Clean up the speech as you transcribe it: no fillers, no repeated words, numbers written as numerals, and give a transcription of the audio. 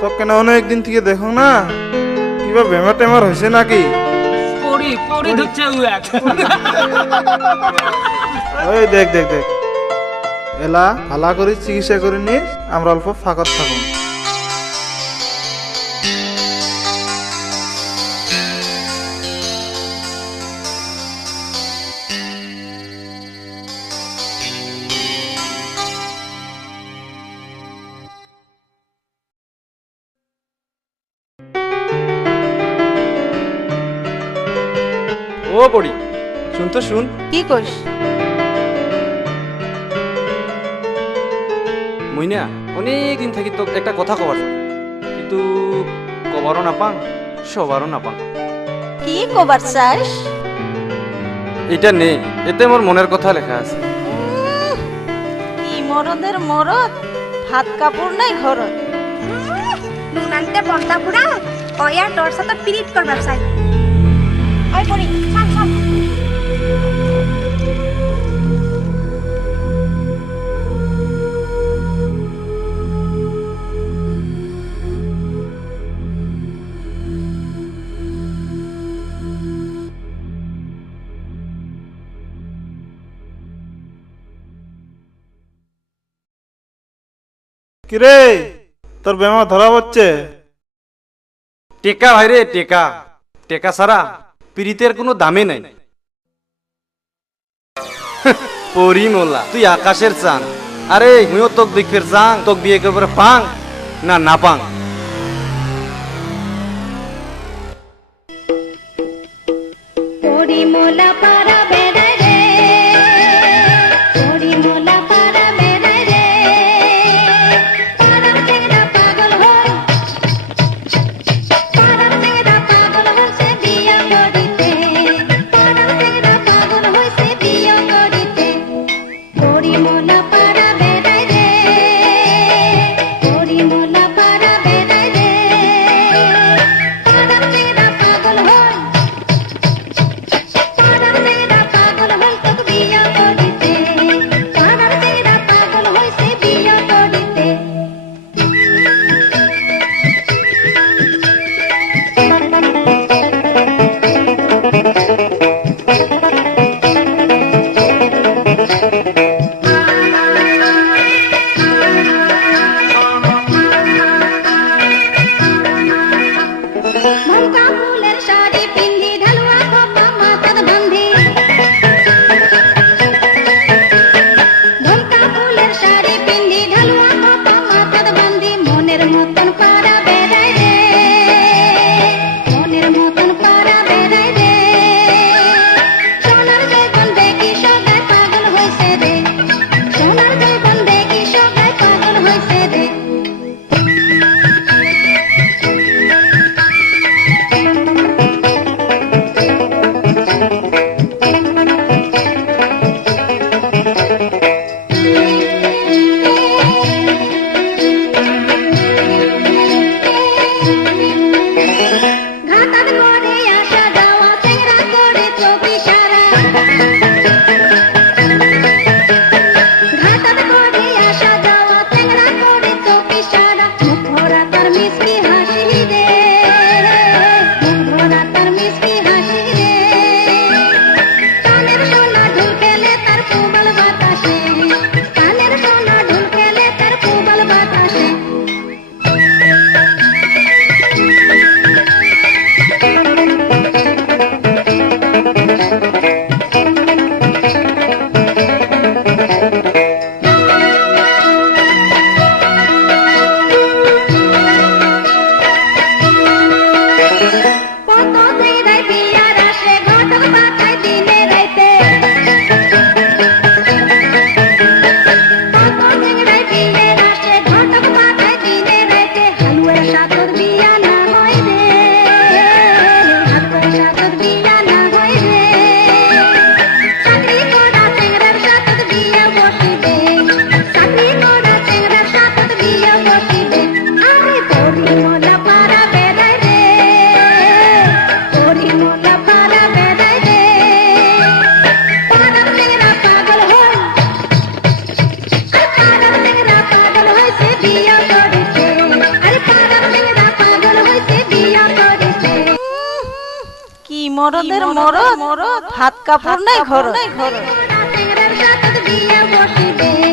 তোকে না অনেকদিন থেকে দেখো না, কিবা বেমার টেমার হয়েছে নাকি? ওই দেখ দেখ দেখ, এলা ভালা করে চিকিৎসা করে নিস, আমরা অল্প ফাঁকত থাকুন। ও পড়ি, শুন তো শুন। কি কইস? মুই না অনেক দিন থাকি তোকে একটা কথা কবার চাই, কিন্তু কবারও না পাং, সবারও না পাং। কি কবার চাস? এটা নেই, এতে মোর মনের কথা লেখা আছে। কি মরদের মরদ, হাত কাপড় নাই ঘরত। নুন আনতে বন্ধা পুরা অয়া তোর সাথে পিরিত করবার চাই। ওই পড়ি চল চল। কিরে, তোর বেমার ধরা হচ্ছে? টেকা ভাই রে, টেকা। টেকা ছাড়া পিরিতের কোনো দামে নাই। পরিমলা, তুই আকাশের চান। আরে মুইও তোক দেখফের চাং, তোক বিয়ে করবার পাং না না পাং। পরিমলা পারা বেড়ায় রে, পরিমলা পারা বেড়ায় রে, পাড়ার ছেলেরা পাগল হল, পাড়ার ছেলেরা পাগল হইছে বিয়া করিতে, পাড়ার ছেলেরা পাগল হইছে বিয়া করিতে। পরিমলা পারা বেড়ায় রে, পরিমলা পারা বেড়ায় রে, পাড়ার ছেলেরা পাগল হল, পাড়ার ছেলেরা পাগল হল তোকে বিয়া করিতে, পাড়ার ছেলেরা পাগল হইছে বিয়া করিতে। মনকা ফুলের শাড়ি পিন্ধি ঢালুয়া খোপা মাথাত বাঁধি, মনকা ফুলের শাড়ি পিন্ধি ঢালুয়া খোপা মাথাত বাঁধি, মনের মতন পারা বেড়ায় রে, মনের মতন পারা বেড়ায় রে, সোনার জয়বন দেখি সবাই পাগল হইছে রে, সোনার জয়বন দেখি সবাই পাগল হইছে রে। ঘাটাত করে আসা যাওয়া চেংরা করে চোখে সারা, ঘাটাত করে আসা যাওয়া চেংরা করে চোখে সারা, মুখ ভরা তার মিষ্টি হাসি রে, মুখ ভরা তার মিষ্টি হাসি রে, কানের সোনা ঢুল খেলে তার প্রবল বাতাসে, কানের সোনা ঢুল খেলে তার প্রবল বাতাসে। মরদের মরদ ভাত কাপড় নাই ঘর টেংরার সাথে বিয়া বসিবে